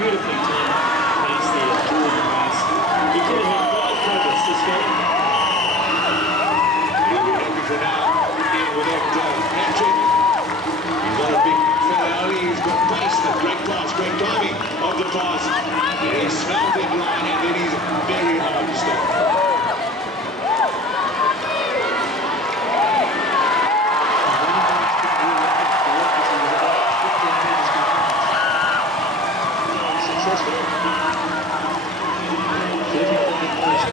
beautifully timed pass there, Jordan pass. He could have had 5 covers this game. He'll be happy for now, in with that hat-trick. He's got a big fella early, he's got pace, the great pass, great timing of the pass. And he smelled that line, and then he's very hard to stop. Successful.